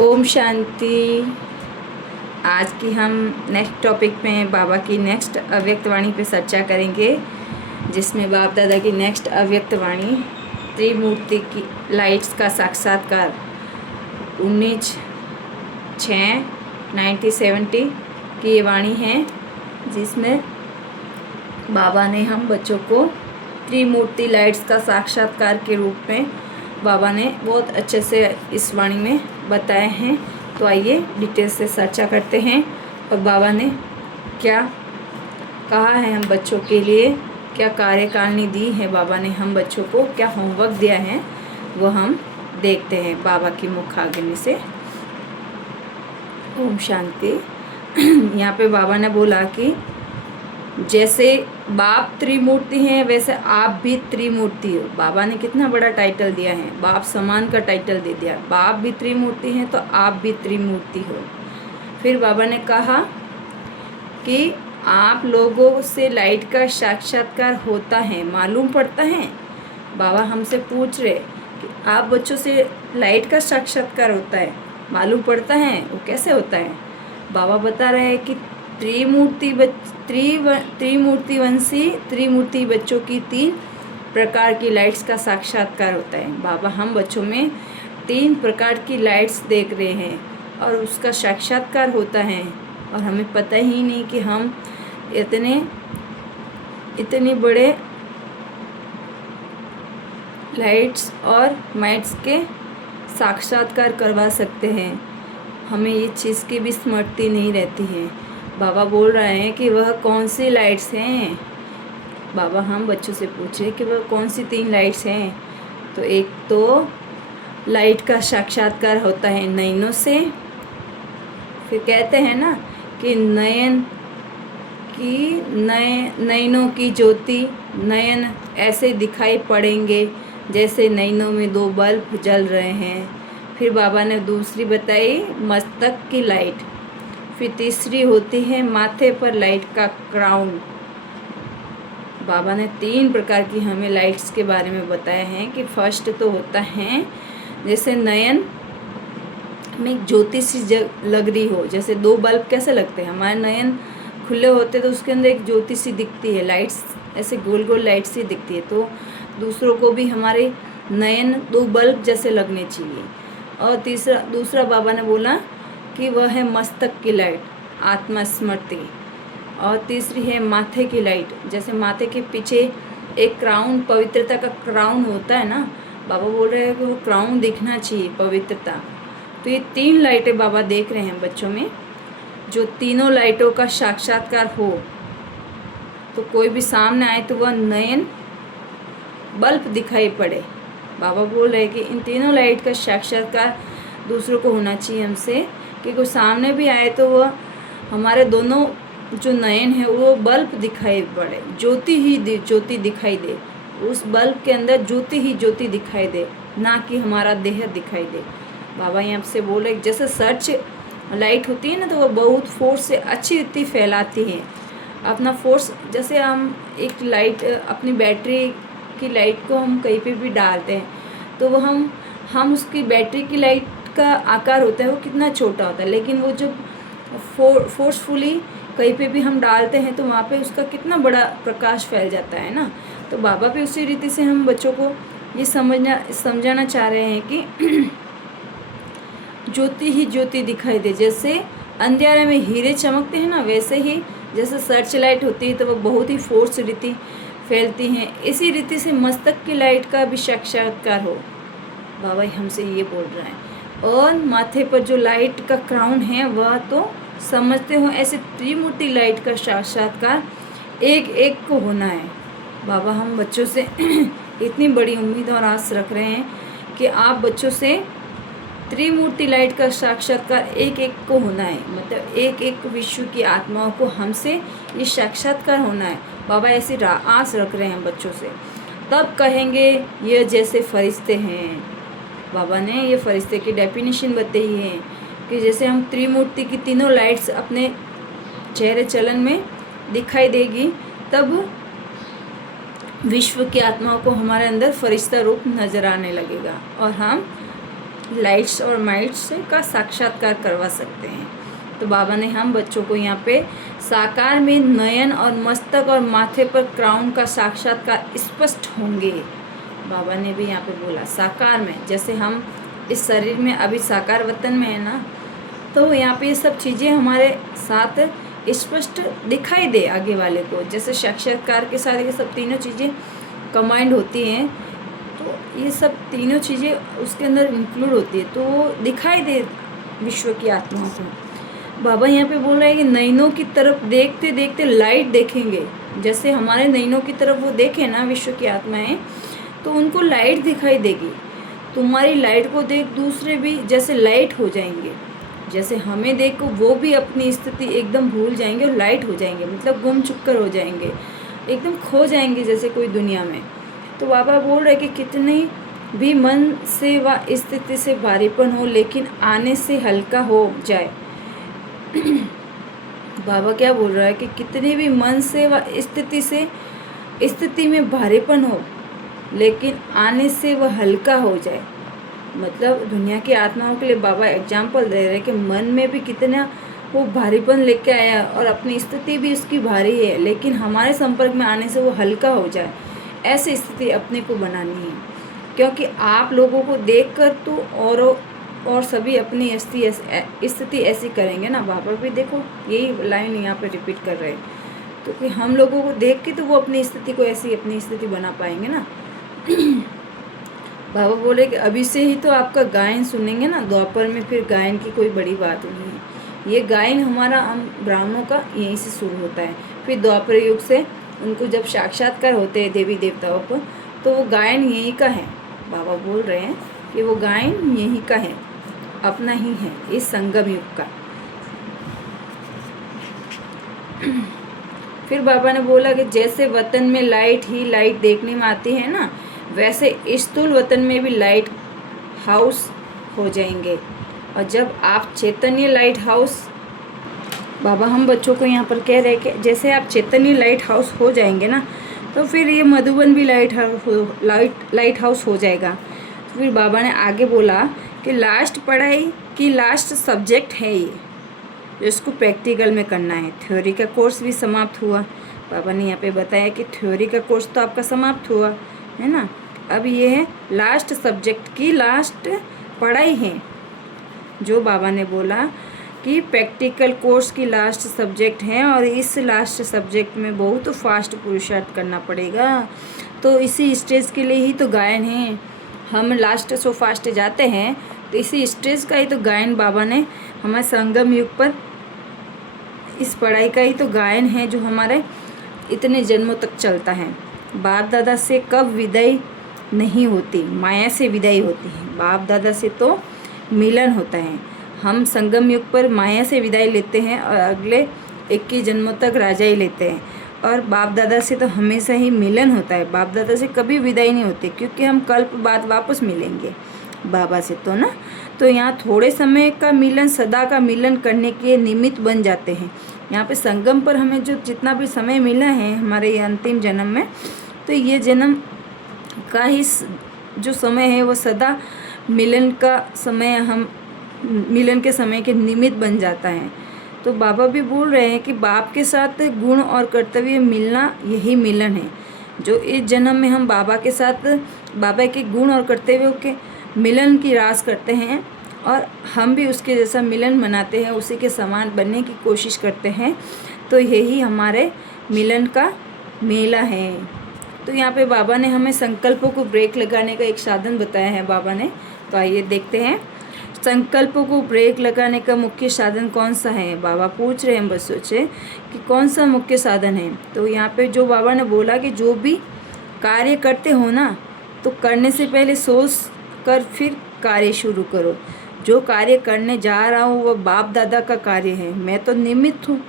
ओम शांति। आज की हम नेक्स्ट टॉपिक में बाबा की नेक्स्ट अव्यक्त वाणी पे चर्चा करेंगे, जिसमें बाप दादा की नेक्स्ट अव्यक्त वाणी त्रिमूर्ति की लाइट्स का साक्षात्कार 19/6/1970 की ये वाणी है, जिसमें बाबा ने हम बच्चों को त्रिमूर्ति लाइट्स का साक्षात्कार के रूप में बाबा ने बहुत अच्छे से इस वाणी में बताए हैं। तो आइए डिटेल से चर्चा करते हैं और बाबा ने क्या कहा है हम बच्चों के लिए, क्या कार्यकारिणी दी है बाबा ने हम बच्चों को, क्या होमवर्क दिया है, वो हम देखते हैं बाबा की मुखाग्नि से। ओम शांति। यहाँ पे बाबा ने बोला कि जैसे बाप त्रिमूर्ति हैं वैसे आप भी त्रिमूर्ति हो। बाबा ने कितना बड़ा टाइटल दिया है, बाप समान का टाइटल दे दिया। बाप भी त्रिमूर्ति हैं तो आप भी त्रिमूर्ति हो। फिर बाबा ने कहा कि आप लोगों से लाइट का साक्षात्कार होता है, मालूम पड़ता है। बाबा हमसे पूछ रहे कि आप बच्चों से लाइट का साक्षात्कार होता है, मालूम पड़ता है, वो कैसे होता है। बाबा बता रहे हैं कि त्रिमूर्ति बच्चों की 3 प्रकार की लाइट्स का साक्षात्कार होता है। बाबा हम बच्चों में 3 प्रकार की लाइट्स देख रहे हैं और उसका साक्षात्कार होता है, और हमें पता ही नहीं कि हम इतने बड़े लाइट्स और माइट्स के साक्षात्कार करवा सकते हैं। हमें ये चीज़ की भी स्मृति नहीं रहती है। बाबा बोल रहे हैं कि वह कौन सी लाइट्स हैं। बाबा हम बच्चों से पूछे कि वह कौन सी 3 लाइट्स हैं। तो एक तो लाइट का साक्षात्कार होता है नयनों से। फिर कहते हैं ना कि नयनों की ज्योति, नयन ऐसे दिखाई पड़ेंगे जैसे नयनों में 2 बल्ब जल रहे हैं। फिर बाबा ने दूसरी बताई मस्तक की लाइट। फिर तीसरी होती है माथे पर लाइट का क्राउन। बाबा ने 3 प्रकार की हमें लाइट्स के बारे में बताया है कि फर्स्ट तो होता है जैसे नयन में ज्योति सी लग रही हो। जैसे 2 बल्ब कैसे लगते हैं, हमारे नयन खुले होते तो उसके अंदर एक ज्योति सी दिखती है, लाइट्स ऐसे गोल गोल लाइट सी दिखती है। तो दूसरों को भी हमारे नयन 2 बल्ब जैसे लगने चाहिए। और दूसरा बाबा ने बोला कि वह है मस्तक की लाइट, आत्मा स्मृति। और तीसरी है माथे की लाइट, जैसे माथे के पीछे एक क्राउन, पवित्रता का क्राउन होता है ना। बाबा बोल रहे हैं कि वो क्राउन दिखना चाहिए, पवित्रता। तो ये 3 लाइटें बाबा देख रहे हैं बच्चों में। जो तीनों लाइटों का साक्षात्कार हो तो कोई भी सामने आए तो वह नयन बल्ब दिखाई पड़े। बाबा बोल रहे हैं कि इन तीनों लाइट का साक्षात्कार दूसरों को होना चाहिए हमसे, कि कोई सामने भी आए तो वह हमारे दोनों जो नयन है वो बल्ब दिखाई पड़े, ज्योति दिखाई दे। उस बल्ब के अंदर ज्योति दिखाई दे, ना कि हमारा देह दिखाई दे। बाबा यहाँ से बोल रहे जैसे सर्च लाइट होती है ना, तो वह बहुत फोर्स से अच्छी इतनी फैलाती है अपना फोर्स। जैसे हम एक लाइट, अपनी बैटरी की लाइट को हम कहीं पे भी डालते हैं तो वो हम उसकी बैटरी की लाइट का आकार होता है वो कितना छोटा होता है, लेकिन वो जब फोर्सफुली कहीं पे भी हम डालते हैं तो वहाँ पे उसका कितना बड़ा प्रकाश फैल जाता है ना। तो बाबा भी उसी रीति से हम बच्चों को ये समझाना चाह रहे हैं कि ज्योति ही ज्योति दिखाई दे। जैसे अंधेरे में हीरे चमकते हैं ना, वैसे ही जैसे सर्च लाइट होती है तो वो बहुत ही फोर्स रीति फैलती हैं, इसी रीति से मस्तक की लाइट का भी साक्षात्कार हो। बाबा हमसे ये बोल रहे हैं। और माथे पर जो लाइट का क्राउन है वह तो समझते हो, ऐसे त्रिमूर्ति लाइट का साक्षात्कार एक एक को होना है। बाबा हम बच्चों से इतनी बड़ी उम्मीद और आस रख रहे हैं कि आप बच्चों से त्रिमूर्ति लाइट का साक्षात्कार एक एक को होना है, मतलब एक एक विश्व की आत्माओं को हमसे ये साक्षात्कार होना है। बाबा ऐसी आस रख रहे हैं बच्चों से, तब कहेंगे ये जैसे फरिश्ते हैं। बाबा ने ये फरिश्ते की डेफिनेशन बताई है कि जैसे हम त्रिमूर्ति की तीनों लाइट्स अपने चेहरे चलन में दिखाई देगी, तब विश्व की आत्माओं को हमारे अंदर फरिश्ता रूप नजर आने लगेगा और हम लाइट्स और माइट्स का साक्षात्कार करवा सकते हैं। तो बाबा ने हम बच्चों को यहाँ पे साकार में नयन और मस्तक और माथे पर क्राउन का साक्षात्कार स्पष्ट होंगे। बाबा ने भी यहाँ पे बोला साकार में, जैसे हम इस शरीर में अभी साकार वतन में है ना, तो यहाँ पे ये सब चीज़ें हमारे साथ स्पष्ट दिखाई दे आगे वाले को। जैसे साक्षात्कार के साथ ये सब तीनों चीज़ें कंबाइंड होती हैं, तो ये सब तीनों चीज़ें उसके अंदर इंक्लूड होती है, तो वो दिखाई दे विश्व की आत्माओं को। बाबा यहाँ पे बोल रहे हैं कि नैनों की तरफ देखते देखते लाइट देखेंगे। जैसे हमारे नैनों की तरफ वो देखें ना विश्व की आत्माएं, तो उनको लाइट दिखाई देगी। तुम्हारी लाइट को देख दूसरे भी जैसे लाइट हो जाएंगे, जैसे हमें देखो वो भी अपनी स्थिति एकदम भूल जाएंगे और लाइट हो जाएंगे, मतलब गुम चुक्कर हो जाएंगे, एकदम खो जाएंगे जैसे कोई दुनिया में। तो बाबा बोल रहे कि कितनी भी मन से व स्थिति से भारीपन हो, लेकिन आने से हल्का हो जाए। बाबा क्या बोल रहा है कि कितनी भी मन से व स्थिति में भारीपन हो, लेकिन आने से वह हल्का हो जाए। मतलब दुनिया की आत्माओं के लिए बाबा एग्जाम्पल दे रहे हैं कि मन में भी कितना वो भारीपन लेके आया और अपनी स्थिति भी उसकी भारी है, लेकिन हमारे संपर्क में आने से वो हल्का हो जाए, ऐसी स्थिति अपने को बनानी है। क्योंकि आप लोगों को देखकर तो और सभी अपनी स्थिति ऐसी करेंगे ना। बाबा भी देखो यही लाइन यहाँ पे रिपीट कर रहे हैं, तो कि हम लोगों को देख के तो वो अपनी स्थिति को ऐसी अपनी स्थिति बना पाएंगे ना। बाबा बोले कि अभी से ही तो आपका गायन सुनेंगे ना, द्वापर में फिर गायन की कोई बड़ी बात नहीं है। ये गायन हमारा हम ब्राह्मणों का यहीं से शुरू होता है, फिर द्वापर युग से उनको जब साक्षात्कार होते हैं देवी देवताओं को, तो वो गायन यहीं का है। बाबा बोल रहे हैं कि वो गायन यहीं का है, अपना ही है इस संगम युग का। फिर बाबा ने बोला कि जैसे वतन में लाइट ही लाइट देखने में आती है ना, वैसे स्थूल वतन में भी लाइट हाउस हो जाएंगे। और जब आप चैतन्य लाइट हाउस, बाबा हम बच्चों को यहाँ पर कह रहे हैं कि जैसे आप चैतन्य लाइट हाउस हो जाएंगे ना, तो फिर ये मधुबन भी लाइट हाउस हो जाएगा। तो फिर बाबा ने आगे बोला कि लास्ट पढ़ाई की लास्ट सब्जेक्ट है ये, इसको प्रैक्टिकल में करना है। थ्योरी का कोर्स भी समाप्त हुआ। बाबा ने यहाँ पे बताया कि थ्योरी का कोर्स तो आपका समाप्त हुआ है ना, अब ये है लास्ट सब्जेक्ट की लास्ट पढ़ाई है। जो बाबा ने बोला कि प्रैक्टिकल कोर्स की लास्ट सब्जेक्ट है, और इस लास्ट सब्जेक्ट में बहुत फास्ट पुरुषार्थ करना पड़ेगा। तो इसी स्टेज के लिए ही तो गायन है। हम लास्ट सो फास्ट जाते हैं, तो इसी स्टेज का ही तो गायन बाबा ने हमारे संगम युग पर, इस पढ़ाई का ही तो गायन है जो हमारे इतने जन्मों तक चलता है। बाप दादा से कब विदाई नहीं होती, माया से विदाई होती है। बाप दादा से तो मिलन होता है। हम संगम युग पर माया से विदाई लेते हैं और अगले 21 जन्मों तक राजा ही लेते हैं। और बाप दादा से तो हमेशा ही मिलन होता है, बाप दादा से कभी विदाई नहीं होती, क्योंकि हम कल्प बाद वापस मिलेंगे बाबा से तो ना। तो यहाँ थोड़े समय का मिलन सदा का मिलन करने के निमित्त बन जाते हैं। यहाँ पे संगम पर हमें जो जितना भी समय मिला है हमारे ये अंतिम जन्म में, तो ये जन्म का ही जो समय है वो सदा मिलन का समय, हम मिलन के समय के निमित्त बन जाता है। तो बाबा भी बोल रहे हैं कि बाप के साथ गुण और कर्तव्य मिलना यही मिलन है। जो इस जन्म में हम बाबा के साथ बाबा के गुण और कर्तव्यों के मिलन की रास करते हैं, और हम भी उसके जैसा मिलन मनाते हैं, उसी के समान बनने की कोशिश करते हैं, तो यही हमारे मिलन का मेला है। तो यहाँ पे बाबा ने हमें संकल्पों को ब्रेक लगाने का एक साधन बताया है बाबा ने। तो आइए देखते हैं संकल्पों को ब्रेक लगाने का मुख्य साधन कौन सा है। बाबा पूछ रहे हैं, बस सोचे कि कौन सा मुख्य साधन है। तो यहाँ पे जो बाबा ने बोला कि जो भी कार्य करते हो ना, तो करने से पहले सोच कर फिर कार्य शुरू करो। जो कार्य करने जा रहा हूँ वह बाप दादा का कार्य है, मैं तो निमित्त हूँ।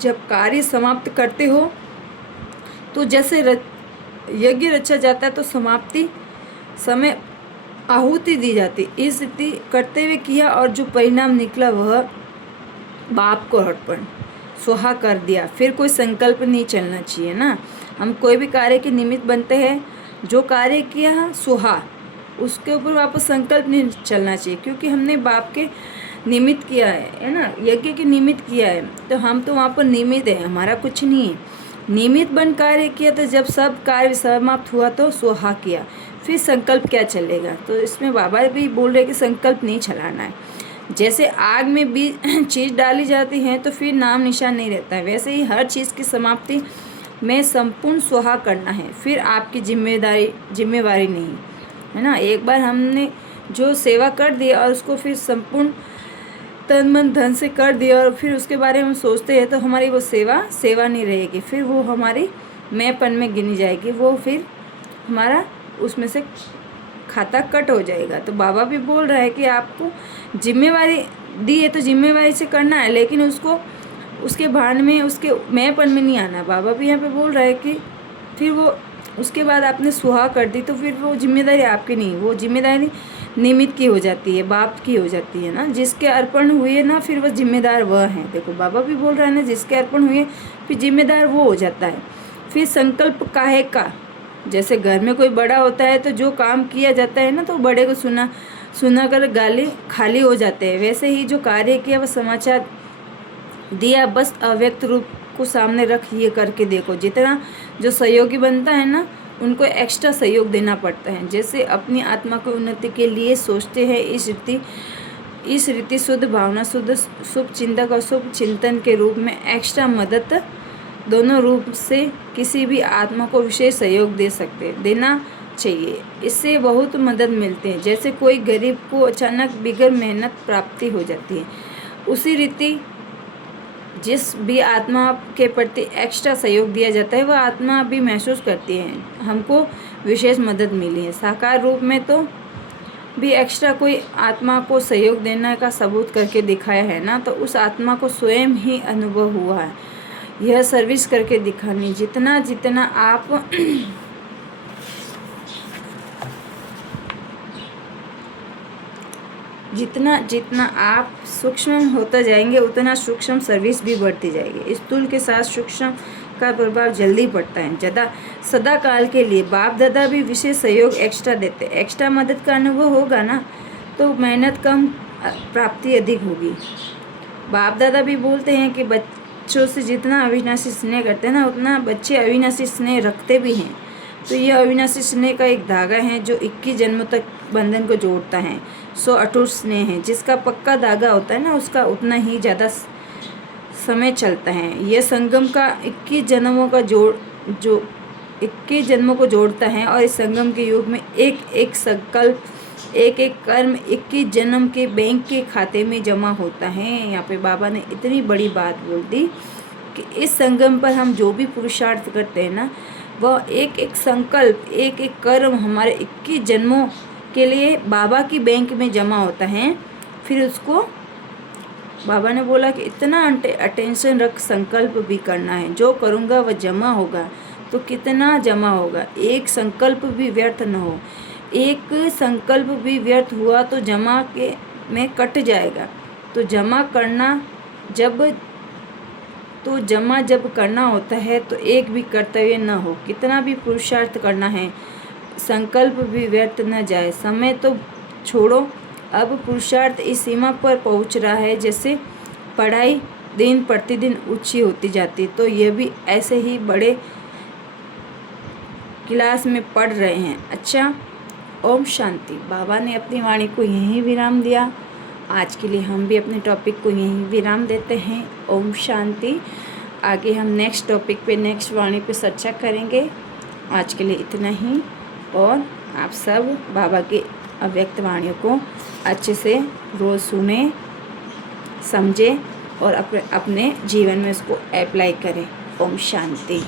जब कार्य समाप्त करते हो तो जैसे यज्ञ रचा जाता है, तो समाप्ति समय आहुति दी जाती। इस स्थिति करते हुए किया और जो परिणाम निकला वह बाप को अर्पण, स्वाहा कर दिया। फिर कोई संकल्प नहीं चलना चाहिए ना। हम कोई भी कार्य के निमित्त बनते हैं, जो कार्य किया स्वाहा, उसके ऊपर वापस संकल्प नहीं चलना चाहिए, क्योंकि हमने बाप के निमित्त किया है ना, यज्ञ के निमित्त किया है, तो हम तो वहाँ पर निमित्त है, हमारा कुछ नहीं है। निमित्त बन कार्य किया, तो जब सब कार्य समाप्त हुआ तो स्वाहा किया, फिर संकल्प क्या चलेगा। तो इसमें बाबा भी बोल रहे कि संकल्प नहीं चलाना है। जैसे आग में भी चीज़ डाली जाती है तो फिर नाम निशान नहीं रहता है, वैसे ही हर चीज़ की समाप्ति में संपूर्ण स्वाहा करना है, फिर आपकी जिम्मेवारी नहीं है ना। एक बार हमने जो सेवा कर दी और उसको फिर संपूर्ण तन मन धन से कर दिया और फिर उसके बारे में हम सोचते हैं, तो हमारी वो सेवा नहीं रहेगी, फिर वो हमारी मैंपन में गिनी जाएगी, वो फिर हमारा उसमें से खाता कट हो जाएगा। तो बाबा भी बोल रहा है कि आपको जिम्मेवारी दी है तो जिम्मेवारी से करना है, लेकिन उसको उसके भान में, उसके मैंपन में नहीं आना। बाबा भी यहाँ पे बोल रहा है कि फिर वो उसके बाद आपने सुहा कर दी तो फिर वो जिम्मेदारी आपकी नहीं, वो जिम्मेदारी निमित्त की हो जाती है, बाप की हो जाती है ना। जिसके अर्पण हुए ना फिर वो जिम्मेदार वह है। देखो बाबा भी बोल रहा है ना, जिसके अर्पण हुए फिर जिम्मेदार वो हो जाता है। फिर संकल्प काहे का, जैसे घर में कोई बड़ा होता है तो जो काम किया जाता है ना तो बड़े को सुना कर गाली खाली हो जाते हैं, वैसे ही जो कार्य किया वह समाचार दिया, बस अव्यक्त रूप को सामने रख ये करके देखो। जितना जो सहयोगी बनता है ना उनको एक्स्ट्रा सहयोग देना पड़ता है। जैसे अपनी आत्मा को उन्नति के लिए सोचते हैं, इस रीति शुद्ध भावना, शुभ चिंतक और शुभ चिंतन के रूप में एक्स्ट्रा मदद दोनों रूप से किसी भी आत्मा को विशेष सहयोग देना चाहिए। इससे बहुत मदद मिलती है। जैसे कोई गरीब को अचानक बिगर मेहनत प्राप्ति हो जाती है, उसी रीति जिस भी आत्मा के प्रति एक्स्ट्रा सहयोग दिया जाता है वह आत्मा भी महसूस करती है हमको विशेष मदद मिली है। साकार रूप में तो भी एक्स्ट्रा कोई आत्मा को सहयोग देने का सबूत करके दिखाया है ना, तो उस आत्मा को स्वयं ही अनुभव हुआ है। यह सर्विस करके दिखानी, जितना जितना आप सूक्ष्म होता जाएंगे उतना सूक्ष्म सर्विस भी बढ़ती जाएगी। स्थूल के साथ सूक्ष्म का प्रभाव जल्दी पड़ता है। सदा काल के लिए बाप दादा भी विशेष सहयोग एक्स्ट्रा देते। एक्स्ट्रा मदद का अनुभव होगा ना तो मेहनत कम, प्राप्ति अधिक होगी। बाप दादा भी बोलते हैं कि बच्चों से जितना अविनाशी स्नेह करते हैं ना उतना बच्चे अविनाशी स्नेह रखते भी हैं। तो यह अविनाशी स्नेह का एक धागा है जो 21 जन्मों तक बंधन को जोड़ता है। सो अटूट स्नेह है, जिसका पक्का धागा होता है ना उसका उतना ही ज़्यादा समय चलता है। यह संगम का 21 जन्मों को जोड़ता है और इस संगम के युग में एक एक संकल्प, एक एक कर्म 21 जन्म के बैंक के खाते में जमा होता है। यहाँ पे बाबा ने इतनी बड़ी बात बोल दी कि इस संगम पर हम जो भी पुरुषार्थ करते हैं ना वह एक एक संकल्प, एक एक कर्म हमारे 21 जन्मों के लिए बाबा की बैंक में जमा होता है। फिर उसको बाबा ने बोला कि इतना अटेंशन रख संकल्प भी करना है, जो करूँगा वह जमा होगा। तो कितना जमा होगा, एक संकल्प भी व्यर्थ न हो। एक संकल्प भी व्यर्थ हुआ तो जमा के में कट जाएगा। तो जमा जब करना होता है तो एक भी कर्तव्य न हो। कितना भी पुरुषार्थ करना है, संकल्प भी व्यर्थ न जाए। समय तो छोड़ो, अब पुरुषार्थ इस सीमा पर पहुंच रहा है जैसे पढ़ाई दिन प्रतिदिन ऊंची होती जाती। तो ये भी ऐसे ही बड़े क्लास में पढ़ रहे हैं। अच्छा, ओम शांति। बाबा ने अपनी वाणी को यहीं विराम दिया। आज के लिए हम भी अपने टॉपिक को यहीं विराम देते हैं। ओम शांति। आगे हम नेक्स्ट टॉपिक पे, नेक्स्ट वाणी पे चर्चा करेंगे। आज के लिए इतना ही। और आप सब बाबा की अव्यक्त वाणियों को अच्छे से रोज़ सुने, समझें और अपने जीवन में इसको अप्लाई करें। ओम शांति।